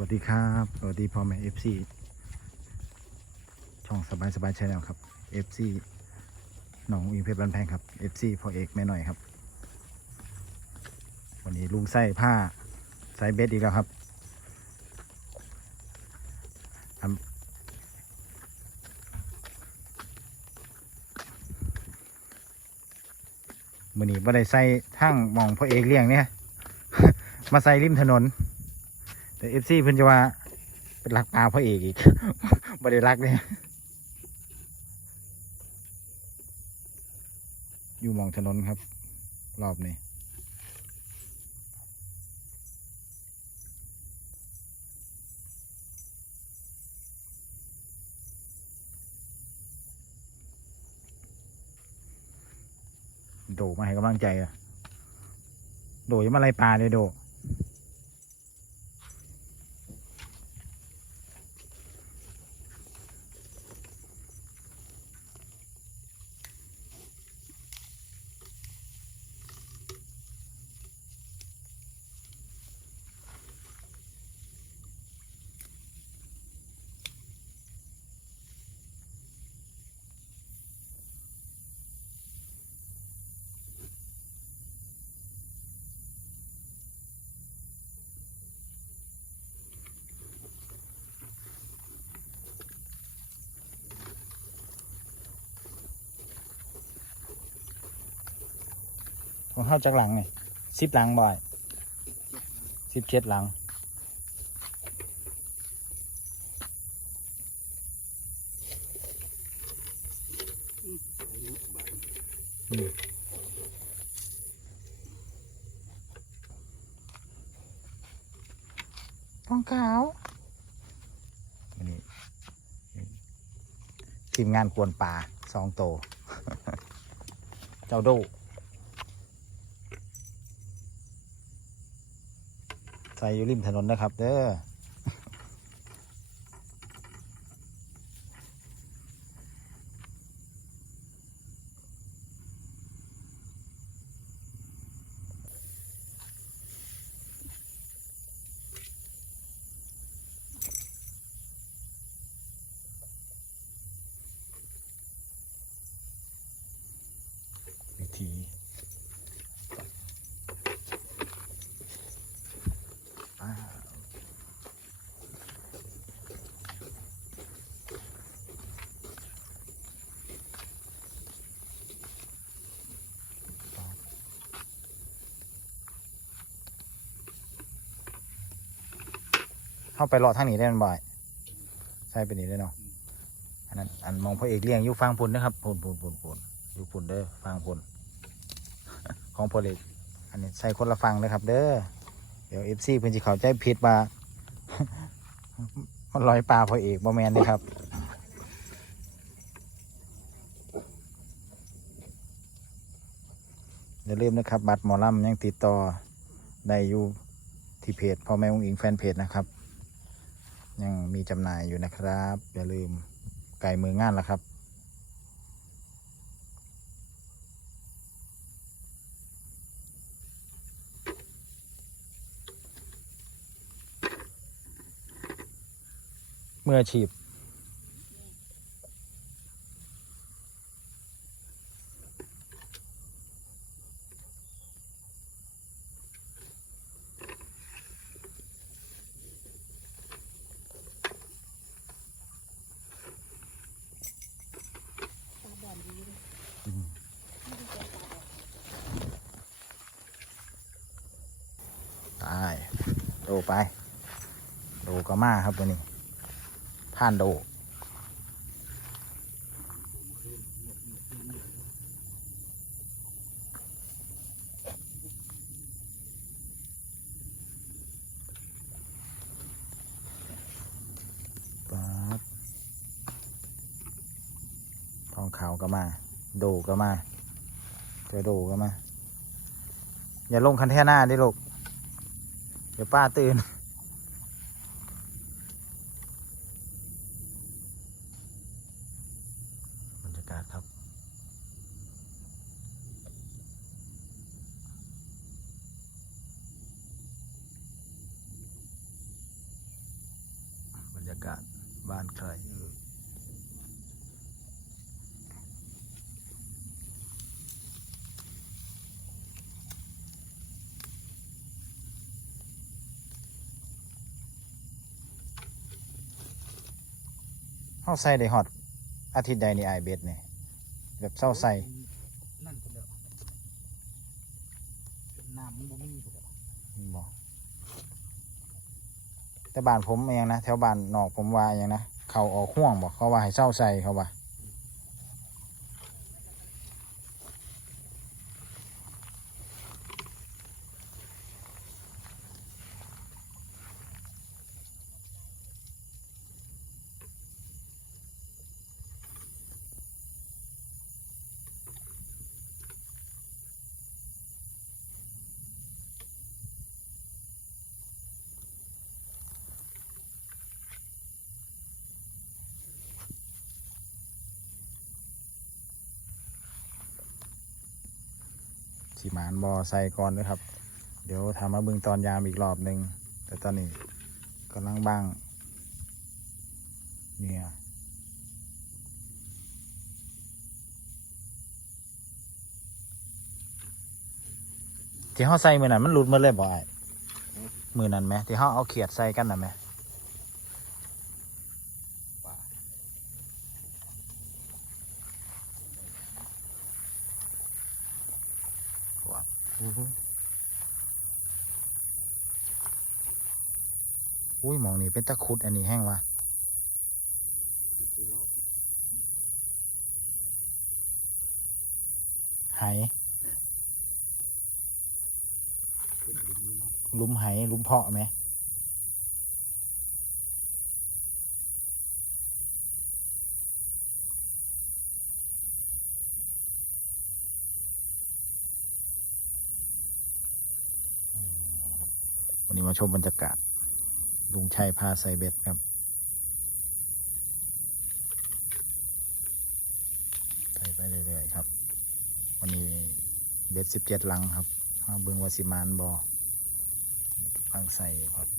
วัสดีครับ สวัสดีพ่อแม่เอฟซีช่องสบายสบายชาแนลครับเอฟซีหนองอิงเพชรบันแพงครับเอฟซีพ่อเอกแม่หน่อยครับ วันนี้ลุงไส้ผ้าไซเบสอีกแล้วครับมือนี้บ่ได้ใส่ทั้งมองพ่อเอกเลี้ยงเนี่ย มาใส่ริมถนน แต่เอฟซีเพิ่นจะว่า เป็นรักปลาพ่อเอกอีกบ่ได้รักเนี่ยอยู่มองถนนครับ รอบนี้โดมาให้กำลังใจอะโดยังมาไล่ปลาเลยโด ของเข้าจากหลังนี่สิบหลังบ่อยสิบเจ็ดหลังอืมฟองขาวอันนี้ทีมงานกวนป่าสองโตวเจ้าโด ใส่อยู่ริมถนนนะครับ เด้อวิธีอ่า เข้าไปรอทางนี้ได้มันบ่อยใช่เป็นนี้ได้เนาะอันนั้นอันมองพระเอกเลี้ยงอยู่ฟังพุ่นนะครับพุ่นพุ่นพุ่นพุ่นอยู่พุ่นเด้อฟังพุ่นของพระเอกอันนี้ใส่คนละฟังนะครับ เด้อเดี๋ยวเอฟซีเพิ่นสิเข้าใจผิดว่ามันลอยปลาพระเอกบ่แมนเด้ครับอย่าลืมนะครับ บัตรหมอลำยังติดต่อได้อยู่ที่เพจพ่อแม่องอิงแฟนเพจนะครับ ยังมีจำหน่ายอยู่นะครับ อย่าลืมไก่มืองานละครับ เมื่อฉีบชีพ ตาย โดไป โดก็มาครับวันนี้ผ่านโดทองขาวก็มา โดก็มา เจอโดก็มา อย่าลงคันแท่หน้าดิลูก เดี๋ยวป้าตื่น บรรยากาศครับ บรรยากาศบ้านใคร เอ่ยเฮาใส่ได้ฮอดอาทิตย์ใดนี่อายเบ็ดนี่แบบเศร้าใส่นั่นคนเดียวน้ำมันบ่มีคนเดียวบ่แต่บ้านผมเองนะแถวบ้านนอกผมว่าอย่างนะเขาออกห่วงบอกเขาว่าให้เศร้าใส่เขาว่า สีหมานบอใส่ก่อนด้วยครับ เดี๋ยวทำมาบึงตอนยามอีกรอบหนึ่งแต่ตอนนี้กำลังบ้างเนี่ยที่เขาใส่มือนั้นมันหลุดมาเลยบ่ไอ้มือนั้นไหมที่เขาเอาเขียดใส่กันน่ะไหม ป่า อุ้ยหมองนี่เป็นตะครุดอันนี้แห้งวะสิโลกไหายเป็นดินเนาะหลุมไหายหลุมเพาะไหมวันนี้ มาชมบรรยากาศ ลุงชัยพาใส่เบ็ดครับใส่ไปเรื่อยๆครับ วันนี้เบ็ดสิบเจ็ดลังครับมาเบืองวาสิมานบอฟังใส่ครับ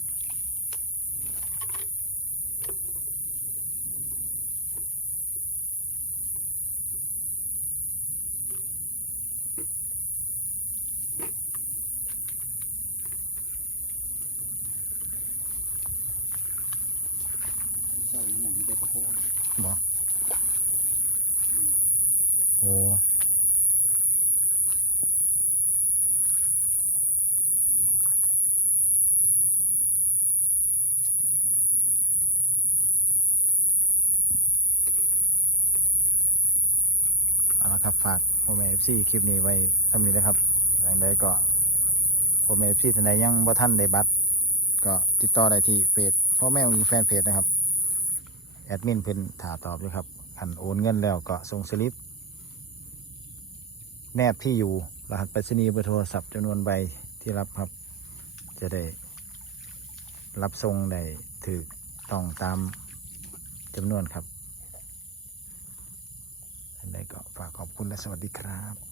ใส่หนังเด็กโคบอโอ้เอาละครับฝากพ่อแม่เอฟซีคลิปนี้ไว้ทำนี้นะครับอย่างใดก็พ่อแม่เอฟซีท่านใดยังบ่ท่านได้บัตรก็ติดต่อได้ที่เฟซพ่อแม่ของยิงแฟนเพจนะครับ แอดมินเพิ่นถาตอบด้วยครับอันโอนเงินแล้วก็ส่งสลิป แนบที่อยู่รหัสไปรษณีย์เบอร์โทรศัพท์จำนวนใบที่รับครับ จะได้รับทรงได้ถือต้องตามจำนวนครับอันใดก็ฝากขอบคุณและสวัสดีครับ